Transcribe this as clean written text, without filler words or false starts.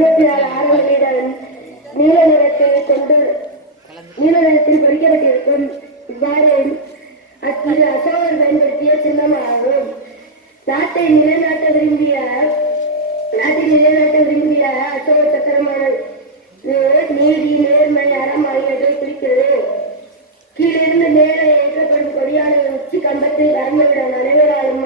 24 ஆரம்பங்களிடம் நீல நிறத்தில் பொறிக்கப்பட்டிருக்கும். இவ்வாறு அச்சிறு அசோகர் பயன்படுத்திய சின்னமாகும். நாட்டில் நிலைநாட்ட விரும்பிய அசோக சக்கரமானது நீதி, நேர்மை, அறம் ஆகியவற்றை குறிக்கிறது. கீழிருந்து மேலே ஏற்றப்படும் கொடியான உச்சி கம்பத்தில் அறந்தவுடன் அனைவராலும்